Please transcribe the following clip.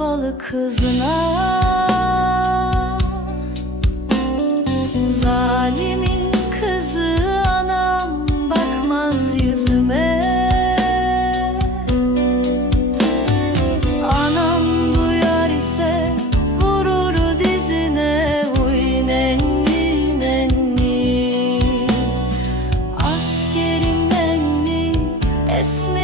kafalı kızına. Zalimin kızı anam bakmaz yüzüme. Anam duyar ise vurur dizine. Uy nenni nenni. Askerim nenni esmi